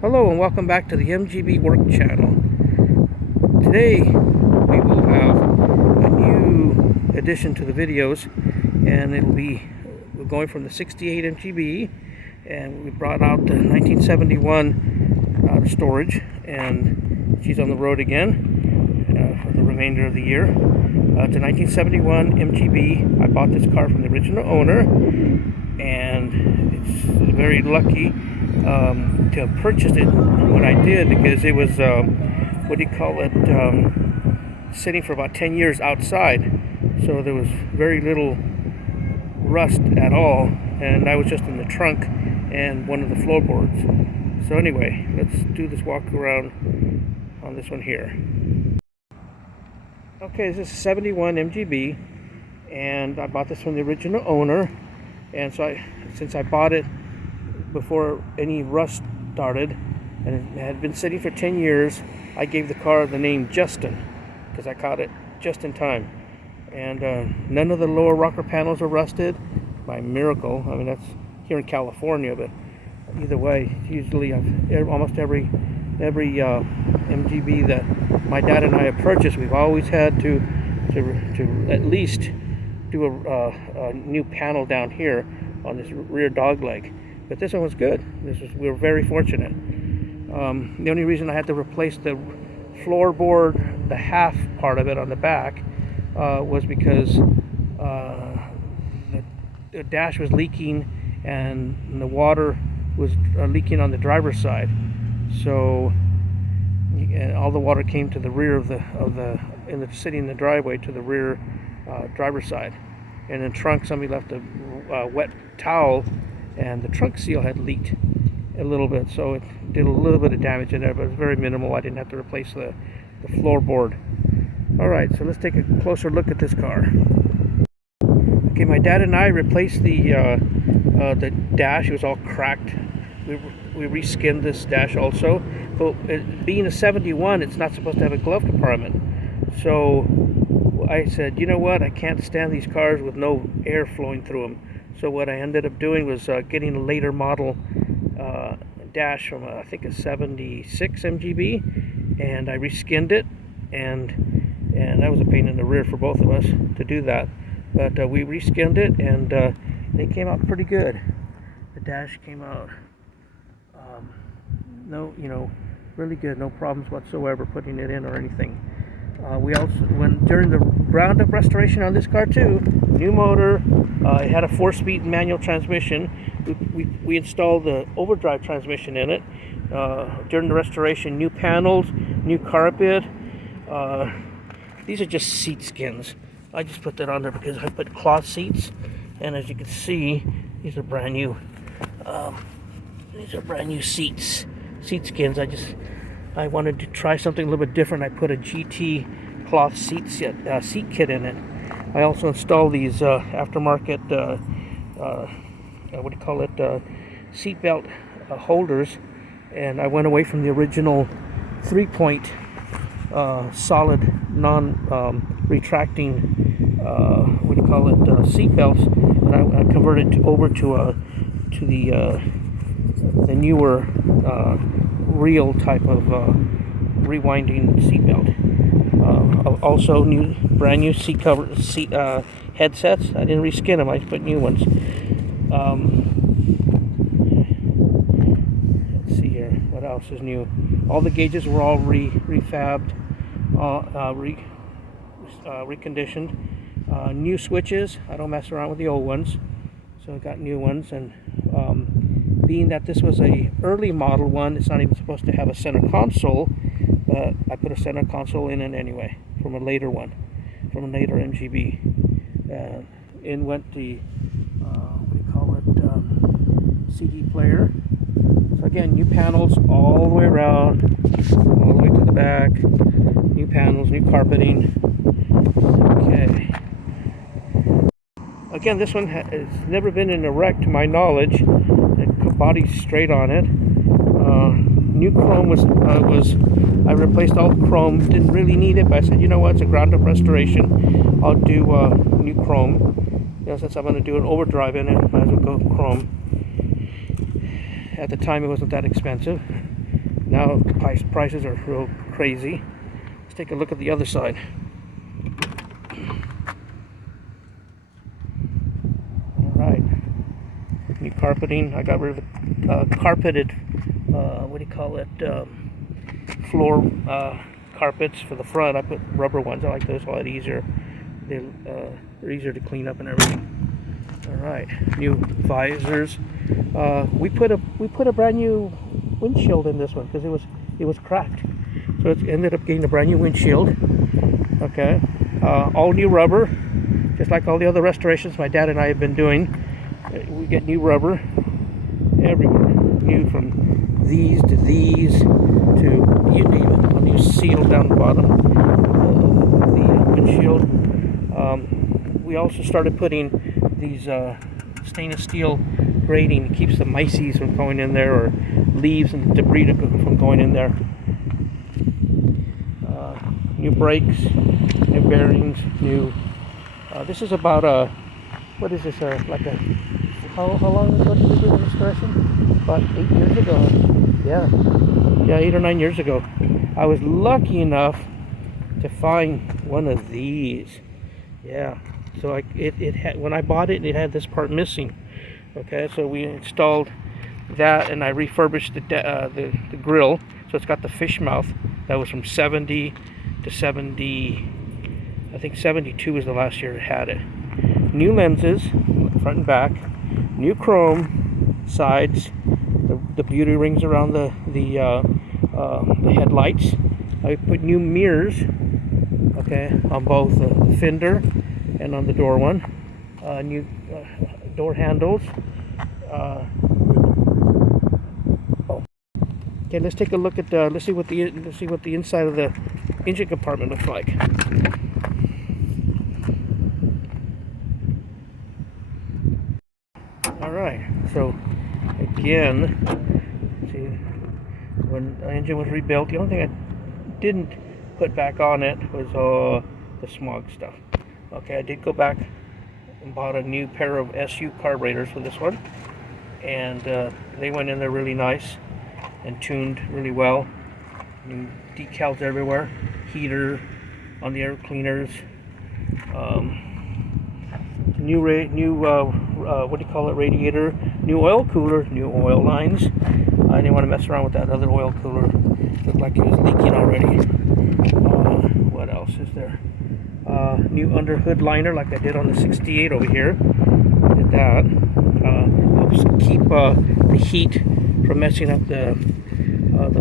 Hello and welcome back to the MGB Work channel. Today we will have a new addition to the videos, and we're going from the 68 MGB, and we brought out the 1971 out of storage, and she's on the road again for the remainder of the year. It's a 1971 MGB. I bought this car from the original owner, and it's very lucky to have purchased it when I did, because it was sitting for about 10 years outside, so there was very little rust at all, and I was just in the trunk and one of the floorboards. So anyway, let's do this walk around on this one here. Okay, this is a 71 MGB, and I bought this from the original owner, and so since I bought it before any rust started, and it had been sitting for 10 years, I gave the car the name Justin, because I caught it just in time. And none of the lower rocker panels are rusted, by miracle. I mean, that's here in California, but either way, usually almost every MGB that my dad and I have purchased, we've always had to at least do a new panel down here on this rear dog leg. But this one was good. We were very fortunate. The only reason I had to replace the floorboard, the half part of it on the back, was because the dash was leaking and the water was leaking on the driver's side. So all the water came to the rear sitting in the driveway to the rear driver's side. And in the trunk, somebody left a wet towel, and the trunk seal had leaked a little bit, so it did a little bit of damage in there, but it was very minimal. I didn't have to replace the floorboard. Alright, so let's take a closer look at this car. Okay, my dad and I replaced the dash. It was all cracked. We reskinned this dash also, but being a 71, it's not supposed to have a glove compartment. So I said, you know what, I can't stand these cars with no air flowing through them. So what I ended up doing was getting a later model dash from I think a 76 MGB, and I reskinned it, and that was a pain in the rear for both of us to do that. But we reskinned it, and they came out pretty good. The dash came out really good, no problems whatsoever putting it in or anything. We also went during the ground-up restoration on this car too. New motor. It had a 4-speed manual transmission. We installed the overdrive transmission in it. During the restoration, new panels, new carpet. These are just seat skins. I just put that on there because I put cloth seats, and as you can see, these are brand new. These are brand new seat skins. I wanted to try something a little bit different. I put a GT cloth seat kit in it. I also installed these aftermarket seat belt holders, and I went away from the original 3-point solid non-retracting seat belts, and I converted over to the newer real type of rewinding seat belt. Also brand new seat headsets. I didn't reskin them, I just put new ones. Let's see here, what else is new? All the gauges were all refabbed, reconditioned. New switches. I don't mess around with the old ones, so I got new ones. And being that this was a early model one, it's not even supposed to have a center console, but I put a center console in it anyway from a later one, from a later MGB. In went the CD player. So again, new panels all the way around, all the way to the back. New panels, new carpeting. Okay. Again, this one has never been in a wreck to my knowledge. The body's straight on it. New chrome I replaced all the chrome. Didn't really need it, but I said, you know what, it's a ground-up restoration. I'll do new chrome. Since I'm going to do an overdrive in it, might as well go chrome. At the time, it wasn't that expensive. Now prices are real crazy. Let's take a look at the other side. All right, new carpeting. I got rid of the carpeted, what do you call it, floor carpets for the front. I put rubber ones. I like those a lot easier. They're easier to clean up and everything. All right, new visors. We put a brand new windshield in this one because it was cracked, so it ended up getting a brand new windshield. Okay, all new rubber, just like all the other restorations my dad and I have been doing. We get new rubber everywhere, new from these to these to you name it. A new seal down the bottom of the windshield. We also started putting these stainless steel grating. It keeps the mices from going in there, or leaves and debris from going in there. New brakes, new bearings, new. This is about what is this? Like a how long ago did we do the restoration? About 8 years ago. Yeah, 8 or 9 years ago. I was lucky enough to find one of these. Yeah. So it had, when I bought it, it had this part missing. Okay, so we installed that, and I refurbished the grill, so it's got the fish mouth. That was from 70 to 70. I think 72 was the last year it had it. New lenses, front and back. New chrome sides. The beauty rings around the headlights. I put new mirrors. Okay, on both the fender and on the door one. New door handles. Okay, let's take a look at. Let's see what the inside of the engine compartment looks like. All right. So again, see, when the engine was rebuilt, the only thing I didn't put back on it was the smog stuff. Okay, I did go back and bought a new pair of SU carburetors for this one, and they went in there really nice and tuned really well. New decals everywhere, heater on the air cleaners, new what do you call it, radiator, new oil cooler, new oil lines. I didn't want to mess around with that other oil cooler. It looked like it was leaking already. What else is there? New under hood liner, like I did on the 68 over here. I did that. Helps keep the heat from messing up the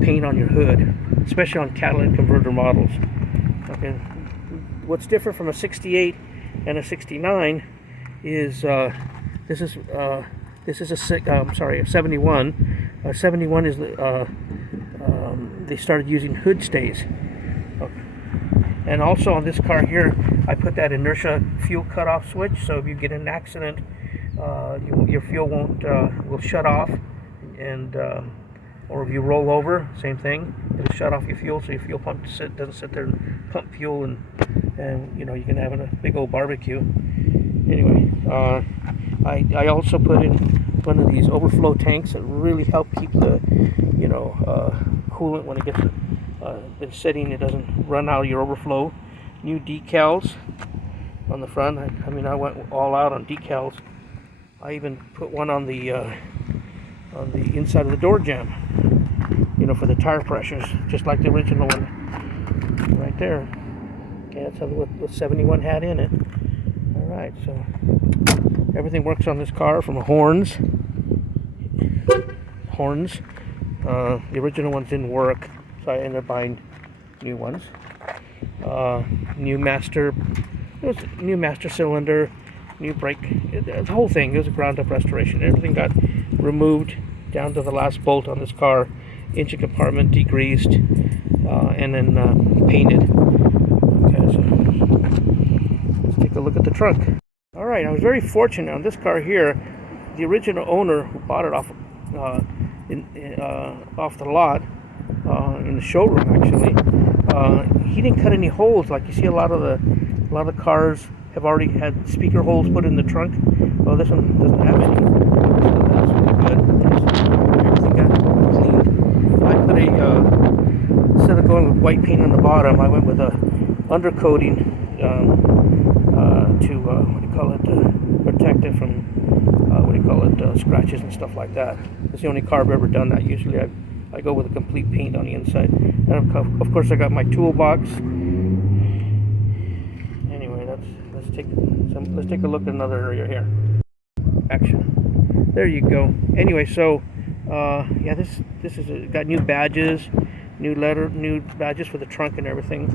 paint on your hood, especially on catalytic converter models. Okay, what's different from a 68 and a 69 is this is a 71. 71 is they started using hood stays. Okay. And also on this car here, I put that inertia fuel cutoff switch, so if you get in an accident, your fuel will shut off, and or if you roll over, same thing, it'll shut off your fuel, so your fuel pump doesn't sit there and pump fuel, and you know, you can have a big old barbecue. Anyway, I also put in one of these overflow tanks that really help keep the coolant when it gets been sitting, it doesn't run out of your overflow. New decals on the front. I mean, I went all out on decals. I even put one on the inside of the door jamb, you know, for the tire pressures, just like the original one right there. Okay, that's what 71 had in it. All right, so everything works on this car, from horns. The original ones didn't work, so I ended up buying new ones. New master cylinder, new brake, the whole thing. It was a ground-up restoration. Everything got removed down to the last bolt on this car. Engine compartment degreased, and then painted. Okay, so let's take a look at the trunk. All right, I was very fortunate on this car here. The original owner who bought it off the lot, in the showroom actually, he didn't cut any holes like you see a lot of the cars have already had speaker holes put in the trunk. Well, this one doesn't have any, so that's really good. Everything got cleaned. I put a white paint on the bottom. I went with a undercoating to what do you call it, protect it from scratches and stuff like that. It's the only car I've ever done that. Usually I go with a complete paint on the inside. And of course I got my toolbox. Anyway, let's take a look at another area here. Action. There you go. Anyway, so yeah, this is got new badges, new badges for the trunk and everything.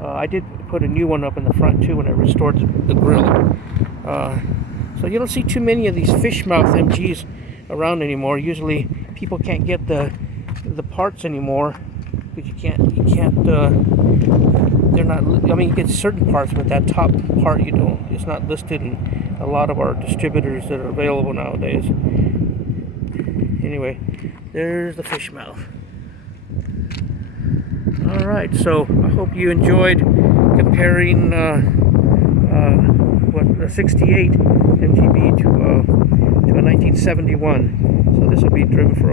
I did put a new one up in the front too when I restored the grill. So you don't see too many of these fish mouth MGs around anymore. Usually people can't get the parts anymore because you can't they're not, I mean, you get certain parts, but that top part you don't, it's not listed in a lot of our distributors that are available nowadays. Anyway, there's the fish mouth. Alright, so I hope you enjoyed comparing the 68 MGB to a 1971. So this will be driven for a